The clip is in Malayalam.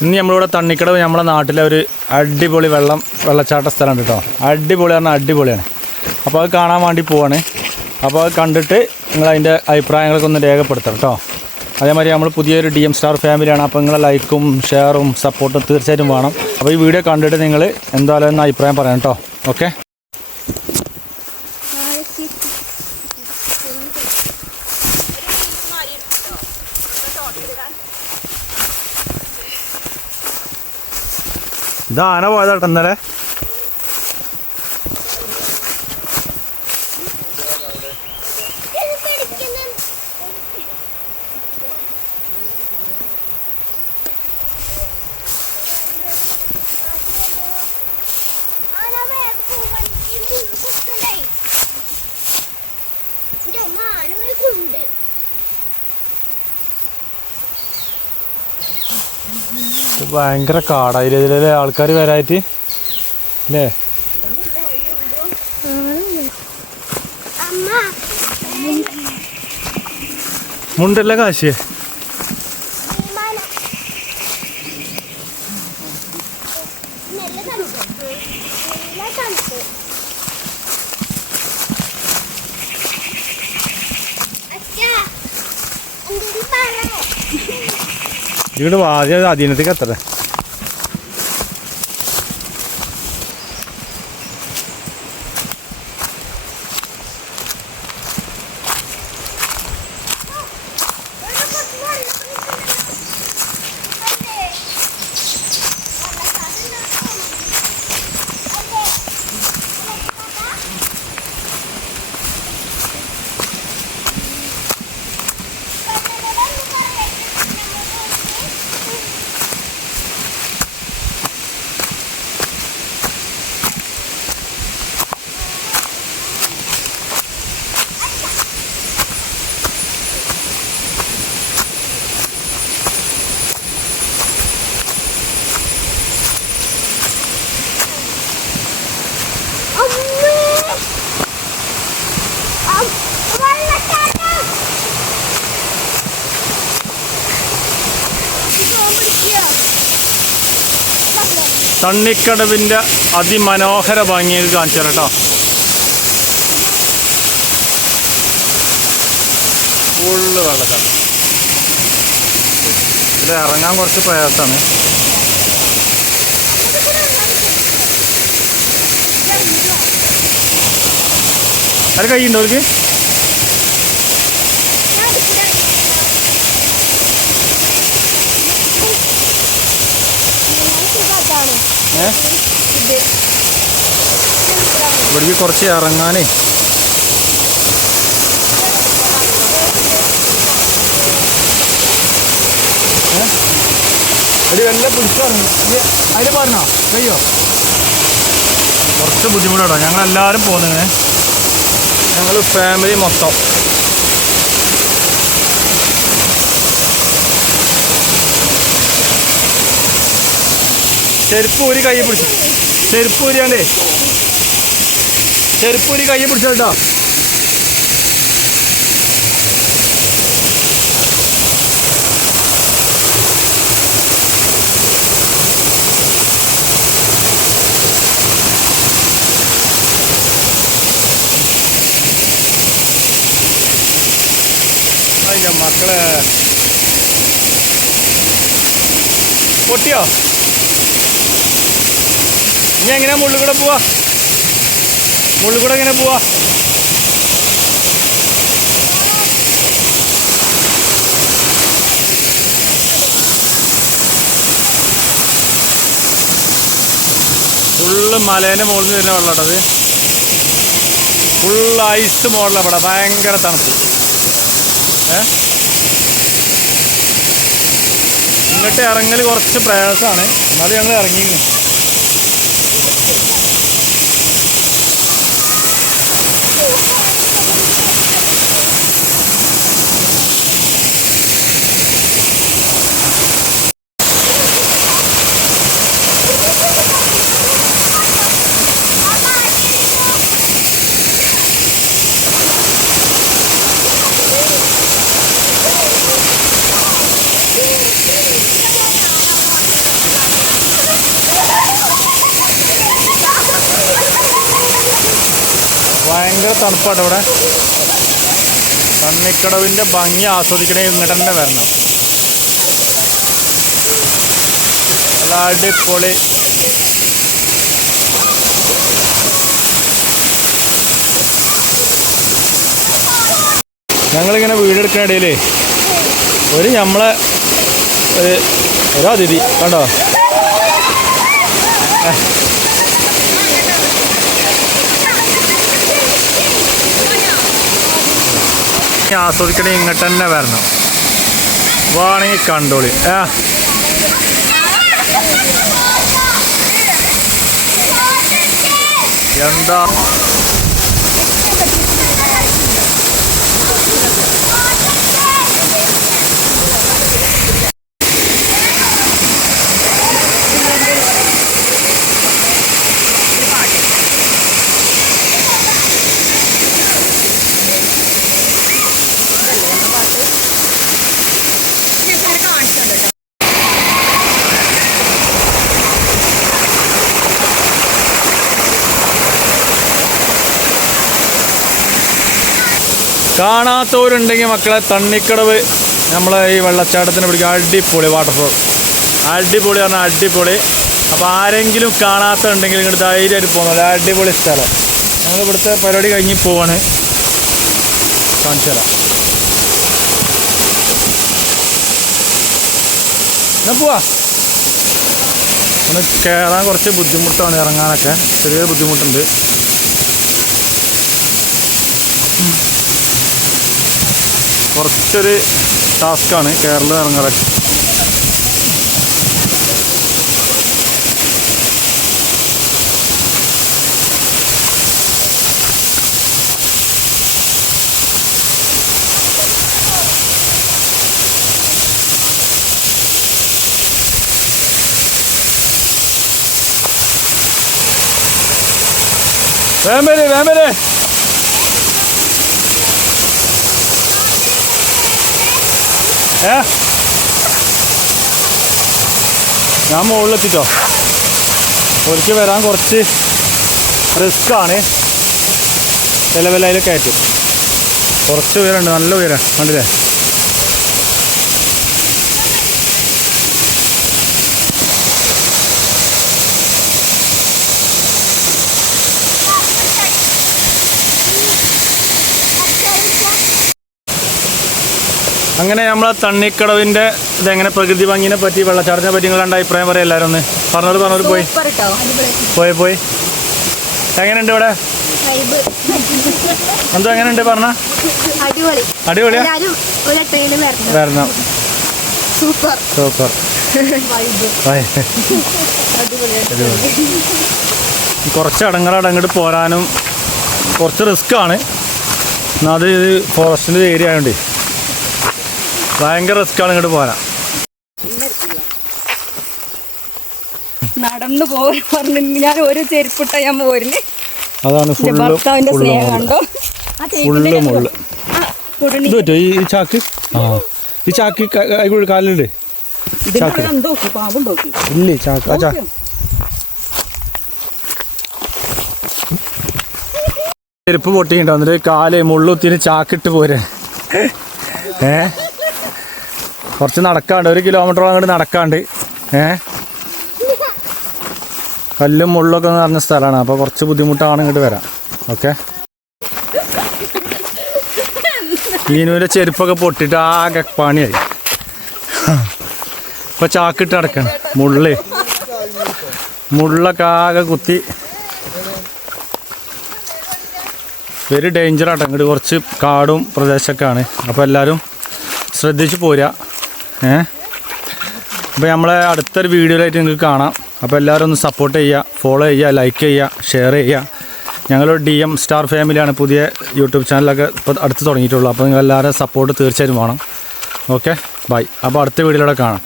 ഇന്ന് നമ്മളിവിടെ തണ്ണിക്കടവ് നമ്മളെ നാട്ടിലെ ഒരു അടിപൊളി വെള്ളച്ചാട്ട സ്ഥലമുണ്ട് കേട്ടോ. അടിപൊളി പറഞ്ഞാൽ അടിപൊളിയാണ്. അപ്പോൾ അത് കാണാൻ വേണ്ടി പോവാണ്. അപ്പോൾ അത് കണ്ടിട്ട് നിങ്ങൾ അതിൻ്റെ അഭിപ്രായങ്ങളൊക്കെ ഒന്ന് രേഖപ്പെടുത്തണം കേട്ടോ. അതേമാതിരി നമ്മൾ പുതിയൊരു DM സ്റ്റാർ ഫാമിലിയാണ്. അപ്പോൾ നിങ്ങളെ ലൈക്കും ഷെയറും സപ്പോർട്ടും തീർച്ചയായിട്ടും വേണം. അപ്പോൾ ഈ വീഡിയോ കണ്ടിട്ട് നിങ്ങൾ എന്തായാലും ഒന്ന് അഭിപ്രായം പറയണം കേട്ടോ. ഓക്കെ. ഇത് ആന പോയതാട്ടോ ഇന്നലെ. ഭയങ്കര കാടായില്ലേ ഇതിലെ ആൾക്കാർ വരായിട്ട് അല്ലേ? മുണ്ടല്ല കാശിയെ ഇവിടെ ആദ്യം അധീനത്തേക്ക് എത്തട്ടെ. തണ്ണിക്കടവിൻ്റെ അതിമനോഹര ഭംഗിയൊക്കെ കാണിച്ചു തരാം കേട്ടോ. ഫുള്ള് വെള്ളച്ചാട്ടം. ഇതിൽ ഇറങ്ങാൻ കുറച്ച് പ്രയാസമാണ്. അത് കഴിയുണ്ടോ അവർക്ക്? ഇവിടേക്ക് കുറച്ച് ഇറങ്ങാനേ. ഒരു വല്ല പിടിച്ചിറങ്ങി അതിൽ പറഞ്ഞോ കഴിയോ? കുറച്ച് ബുദ്ധിമുട്ടാണോ. ഞങ്ങളെല്ലാവരും പോകുന്നങ്ങനെ, ഞങ്ങൾ ഫാമിലി മൊത്തം. ചെരുപ്പൂരി കൈ പിടിച്ചു. ചെരുപ്പൂരിയാണ്ടേ ചെരുപ്പൂരി കൈ പിടിച്ചോ കേട്ടോ. അതിൻ്റെ മക്കളെ പൊട്ടിയോ? ഇനി എങ്ങനെയാ മുള്ളിൽ കൂടെ പോവാ? മുള്ളിൽ കൂടെ എങ്ങനെ പോവാ? ഫുള്ള് മലേൻ്റെ മുകളിൽ നിന്ന് വരുന്ന വെള്ളമാട്ടത്. ഫുള്ള് ഐസ് മോഡലാണ് ഇവിടെ. ഭയങ്കര തണുപ്പ്. ഇങ്ങോട്ട് ഇറങ്ങൽ കുറച്ച് പ്രയാസമാണ്. എന്നാലും ഞങ്ങൾ ഇറങ്ങിയിരുന്നു. ഭയങ്കര തണുപ്പാണ് ഇവിടെ. തണ്ണിക്കടവിൻ്റെ ഭംഗി ആസ്വദിക്കണമെങ്കിൽ ഇങ്ങോട്ട് തന്നെ വരണം. നല്ല അടിപൊളി. ഞങ്ങളിങ്ങനെ വീടെടുക്കുന്ന ഇടയിലേ നമ്മളെ ഒരു അതിഥി കണ്ടോ, ആസ്വദിക്കണേ ഇങ്ങോട്ട് തന്നെ വരണം. വേണമെങ്കിൽ കണ്ടോളി. എന്താ കാണാത്തവരുണ്ടെങ്കിൽ മക്കളെ, തണ്ണിക്കടവ് നമ്മളെ ഈ വെള്ളച്ചാട്ടത്തിന് പിടിക്കുക. അടിപൊളി വാട്ടർഫോൾ, അടിപൊളി പറഞ്ഞാൽ അടിപൊളി. അപ്പോൾ ആരെങ്കിലും കാണാത്തുണ്ടെങ്കിൽ ഇങ്ങോട്ട് ധൈര്യമായിട്ട് പോകുന്നത്. അടിപൊളി സ്ഥലം. ഞങ്ങൾ ഇവിടുത്തെ പരിപാടി കഴിഞ്ഞ് പോവാണ്. കാണിച്ചു തരാം. എന്നാൽ പോവാ. ഒന്ന് കയറാൻ കുറച്ച് ബുദ്ധിമുട്ടാണ്, ഇറങ്ങാനൊക്കെ ചെറിയ ബുദ്ധിമുട്ടുണ്ട്. കുറച്ചൊരു ടാസ്ക്കാണ് കേരളം ഇറങ്ങാറൊക്കെ. വേമരെ ഞാൻ മുകളിലെത്തിട്ടോ. ഒരിക്കൽ വരാൻ കുറച്ച് റിസ്ക്കാണ്. ചില വിലയിൽ കയറ്റും. കുറച്ച് ഉയരമുണ്ട്, നല്ല ഉയരം കണ്ടില്ലേ. അങ്ങനെ നമ്മളെ തണ്ണിക്കടവിൻ്റെ ഇതെങ്ങനെ പ്രകൃതി ഭംഗിനെ പറ്റി, വെള്ളച്ചാട്ടത്തിനെ പറ്റി നിങ്ങളുടെ അഭിപ്രായം പറയാം. എല്ലാവരും ഒന്ന് പറഞ്ഞോട് പോയി എങ്ങനെയുണ്ട് ഇവിടെ? എന്തോ എങ്ങനെയുണ്ട് പറഞ്ഞ? അടിപൊളിയാ. വരണം. സൂപ്പർ. കുറച്ച് അങ്ങോട്ട് പോരാനും കുറച്ച് റിസ്ക്കാണ്. എന്നാൽ അത് ഫോറസ്റ്റിൻ്റെ ഏരിയ ആയതുകൊണ്ട് ഭയങ്കര റിസ്ക്കാണ് ഇങ്ങോട്ട് പോരാൻ. നടന്നു പോയി ഞാൻ ഒരു ചെരുപ്പിട്ട ഞാൻ പോരുന്നേ. അതാണ് ഭർത്താവിന്റെ സ്നേഹം കണ്ടോ. ഫുള്ള് മുള്ളു. ഇത് പറ്റോ ഈ ചാക്ക്? ഈ ചാക്ക് കാലിലുണ്ട്. ഇല്ലേ ചാക്ക്? ആ ചാക്ക് ചെരുപ്പ് പൊട്ടിയിട്ടുണ്ടോ? എന്നിട്ട് കാല് മുള്ളുത്തിന് ചാക്കിട്ട് പോരെ. കുറച്ച് നടക്കാണ്ട്, 1 കിലോമീറ്ററോളം അങ്ങോട്ട് നടക്കാണ്ട്. കല്ലും മുള്ളൊക്കെ നിറഞ്ഞ സ്ഥലമാണ്. അപ്പോൾ കുറച്ച് ബുദ്ധിമുട്ടാണ് ഇങ്ങോട്ട് വരാൻ. ഓക്കെ. മീനുവിൻ്റെ ചെരുപ്പൊക്കെ പൊട്ടിയിട്ട് ആകെ പണിയായി. ഇപ്പോൾ ചാക്കിട്ട് നടക്കണം. മുള്ളൊക്കെ ആകെ കുത്തി വെരി ഡേഞ്ചറാട്ടോ. ഇങ്ങോട്ട് കുറച്ച് കാടും പ്രദേശമൊക്കെയാണ്. അപ്പോൾ എല്ലാവരും ശ്രദ്ധിച്ച് പോരുക. അപ്പോൾ നമ്മളെ അടുത്തൊരു വീഡിയോയിലായിട്ട് നിങ്ങൾക്ക് കാണാം. അപ്പോൾ എല്ലാവരും ഒന്ന് സപ്പോർട്ട് ചെയ്യുക, ഫോളോ ചെയ്യുക, ലൈക്ക് ചെയ്യുക, ഷെയർ ചെയ്യുക. ഞങ്ങളൊരു DM സ്റ്റാർ ഫാമിലിയാണ്. പുതിയ യൂട്യൂബ് ചാനലൊക്കെ ഇപ്പോൾ അടുത്ത് തുടങ്ങിയിട്ടുള്ളൂ. അപ്പോൾ നിങ്ങൾ എല്ലാവരും സപ്പോർട്ട് തീർച്ചയായും വേണം. Okay, bye. അപ്പോൾ അടുത്ത വീഡിയോയിലൂടെ കാണാം കേട്ടോ.